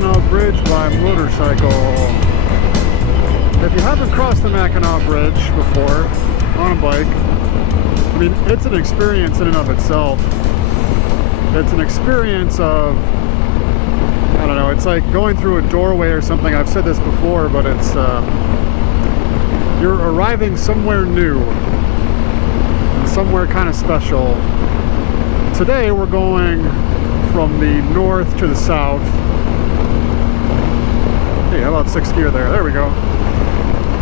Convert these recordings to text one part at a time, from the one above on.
Mackinac Bridge by motorcycle. If you haven't crossed the Mackinac Bridge before on a bike, I mean, it's an experience in and of itself. It's an experience of, I don't know, it's like going through a doorway or something. I've said this before, but it's, you're arriving somewhere new, and somewhere kind of special. Today we're going from the north to the south. Hey, how about 6th gear there? There we go.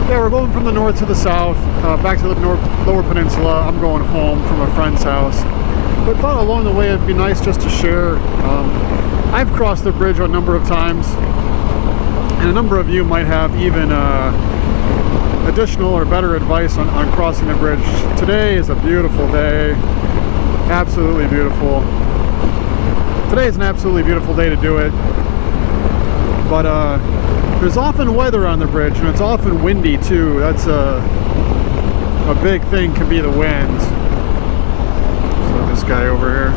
Yeah, we're going from the north to the south, back to the lower peninsula. I'm going home from a friend's house. But thought along the way it'd be nice just to share. I've crossed the bridge a number of times, and a number of you might have even additional or better advice on crossing the bridge. Today is a beautiful day. Absolutely beautiful. Today is an absolutely beautiful day to do it. But there's often weather on the bridge, and it's often windy too. That's a big thing, can be the wind. So this guy over here.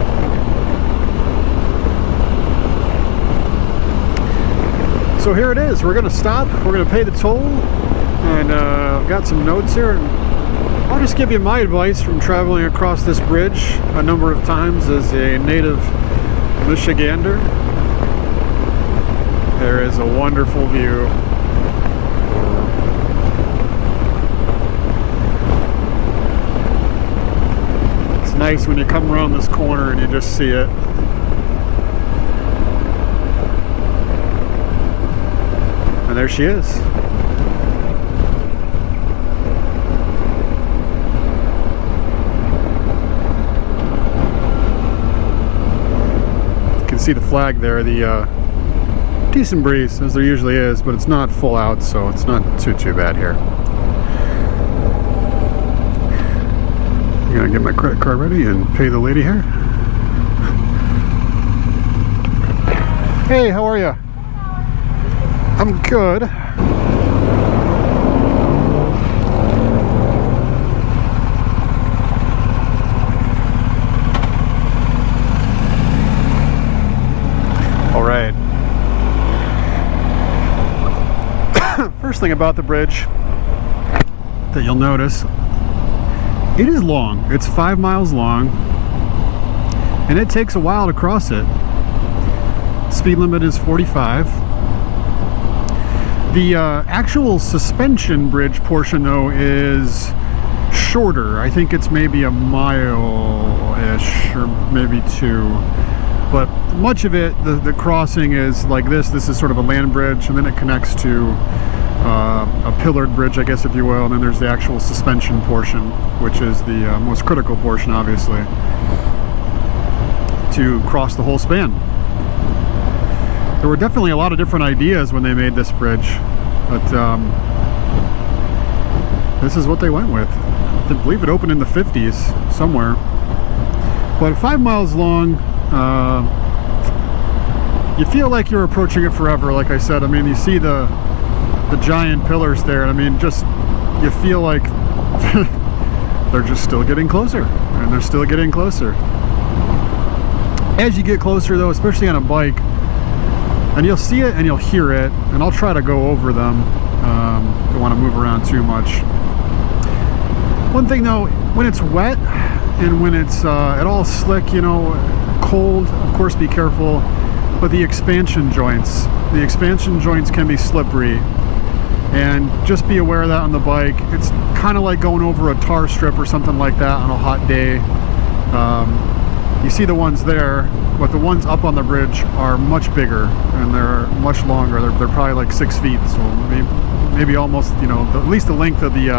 So here it is. We're gonna stop. We're gonna pay the toll, and I've got some notes here. And I'll just give you my advice from traveling across this bridge a number of times as a native Michigander. There is a wonderful view. It's nice when you come around this corner and you just see it. And there she is. You can see the flag there, the decent breeze, as there usually is, but it's not full out, so it's not too bad here. I'm gonna get my credit card ready and pay the lady here. Hey, how are you? I'm good. All right. First thing about the bridge that you'll notice, it is long. It's 5 miles long, and it takes a while to cross it. Speed limit is 45. The actual suspension bridge portion, though, is shorter. I think it's maybe a mile-ish, or maybe 2. But much of it, the crossing is like this. This is sort of a land bridge, and then it connects to a pillared bridge, I guess, if you will. And then there's the actual suspension portion, which is the most critical portion, obviously, to cross the whole span. There were definitely a lot of different ideas when they made this bridge, but this is what they went with. I believe it opened in the 50s somewhere. But 5 miles long, you feel like you're approaching it forever, like I said. I mean, you see the giant pillars there, and I mean, just, you feel like they're just still getting closer, and they're still getting closer. As you get closer, though, especially on a bike, and you'll see it and you'll hear it, and I'll try to go over them. Don't want to move around too much. One thing though, when it's wet and when it's at all slick, you know, cold, of course be careful. But the expansion joints can be slippery, and just be aware of that on the bike. It's kind of like going over a tar strip or something like that on a hot day. You see the ones there, but the ones up on the bridge are much bigger, and they're much longer. They're probably like 6 feet, so maybe almost, you know, at least the length of the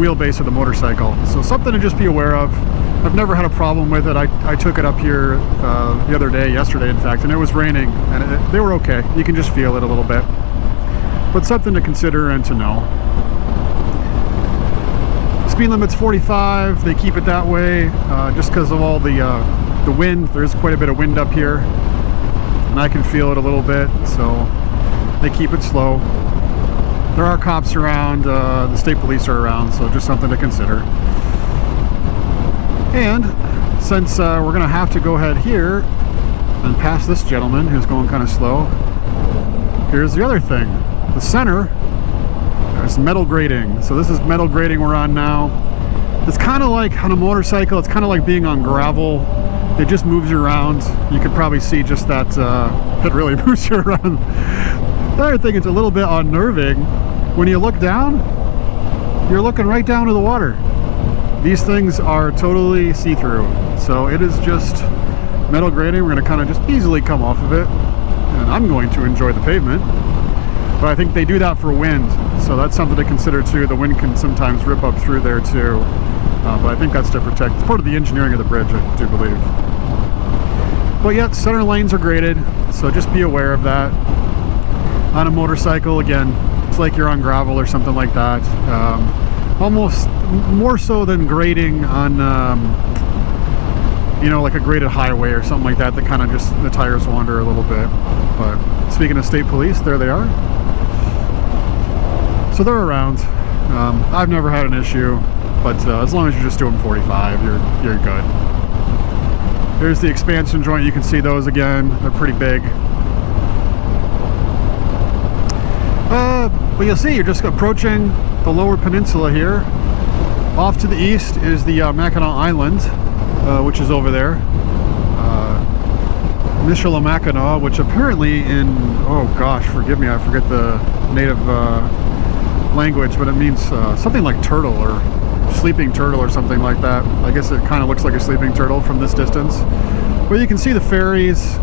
wheelbase of the motorcycle. So something to just be aware of. I've never had a problem with it. I took it up here the other day, yesterday in fact, and it was raining, and they were okay. You can just feel it a little bit. But something to consider and to know. Speed limit's 45. They keep it that way just because of all the wind. There's quite a bit of wind up here, and I can feel it a little bit, so they keep it slow. There are cops around, the state police are around, so just something to consider. And since we're gonna have to go ahead here, and past this gentleman who's going kind of slow, here's the other thing. The center, there's metal grating. So this is metal grating we're on now. It's kind of like on a motorcycle, it's kind of like being on gravel. It just moves you around. You could probably see just that it really moves you around. The other thing, it's a little bit unnerving. When you look down, you're looking right down to the water. These things are totally see-through. So it is just metal grating. We're going to kind of just easily come off of it. And I'm going to enjoy the pavement. But I think they do that for wind. So that's something to consider too. The wind can sometimes rip up through there too. But I think that's to protect. It's part of the engineering of the bridge, I do believe. But yeah, center lanes are graded. So just be aware of that. On a motorcycle, again, it's like you're on gravel or something like that. Almost more so than grading on, you know, like a graded highway or something like that, that kind of just, the tires wander a little bit. But speaking of state police, there they are. So they're around. I've never had an issue, but as long as you're just doing 45, you're good. There's the expansion joint. You can see those again. They're pretty big. But you'll see, you're just approaching the lower peninsula here. Off to the east is the Mackinac Island, which is over there. Mackinac, which apparently in, oh gosh, forgive me, I forget the native language, but it means something like turtle or sleeping turtle or something like that. I guess it kind of looks like a sleeping turtle from this distance. But you can see the ferries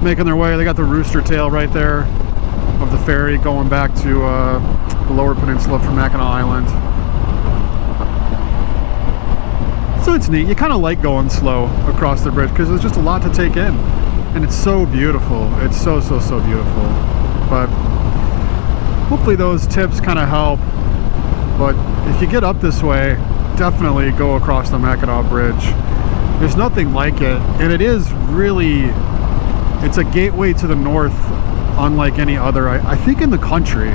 making their way. They got the rooster tail right there of the ferry going back to the lower peninsula from Mackinac Island. So it's neat. You kind of like going slow across the bridge because there's just a lot to take in, and it's so beautiful. It's so beautiful. But hopefully those tips kind of help. But if you get up this way, definitely go across the Mackinac Bridge. There's nothing like it, and it is really, it's a gateway to the north unlike any other, I think, in the country,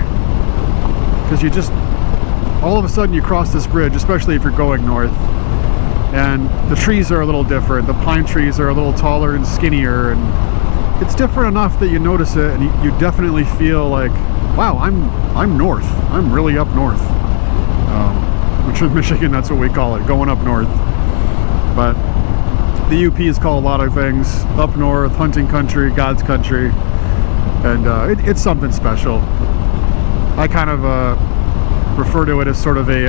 because you just, all of a sudden you cross this bridge, especially if you're going north, and the trees are a little different. The pine trees are a little taller and skinnier, and it's different enough that you notice it, and you definitely feel like, wow, I'm north. I'm really up north. Which in Michigan, that's what we call it, going up north. But the UP is called a lot of things. Up north, hunting country, God's country, and it's something special. I kind of refer to it as sort of a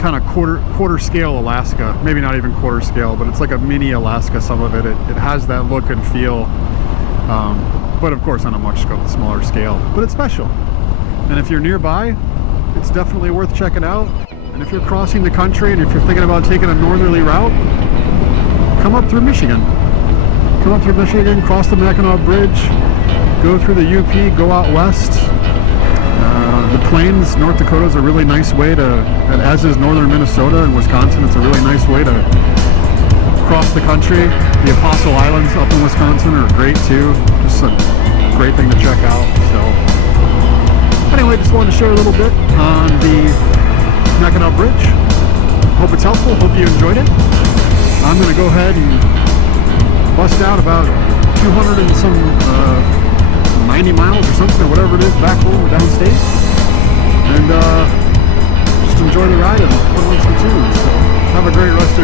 kind of quarter scale Alaska. Maybe not even quarter scale, but it's like a mini Alaska. Some of it has that look and feel, but of course on a much smaller scale. But it's special, and if you're nearby, it's definitely worth checking out. And if you're crossing the country, and if you're thinking about taking a northerly route, come up through Michigan. Come up through Michigan, cross the Mackinac Bridge, go through the UP, go out west. The Plains, North Dakota is a really nice way to, and as is northern Minnesota and Wisconsin, it's a really nice way to cross the country. The Apostle Islands up in Wisconsin are great too. Just a great thing to check out. So anyway, just wanted to share a little bit on the Mackinac Bridge. Hope it's helpful. Hope you enjoyed it. I'm going to go ahead and bust out about 200 and some 90 miles or something, or whatever it is, back home or downstate. And just enjoy the ride and put on some tunes. So have a great rest of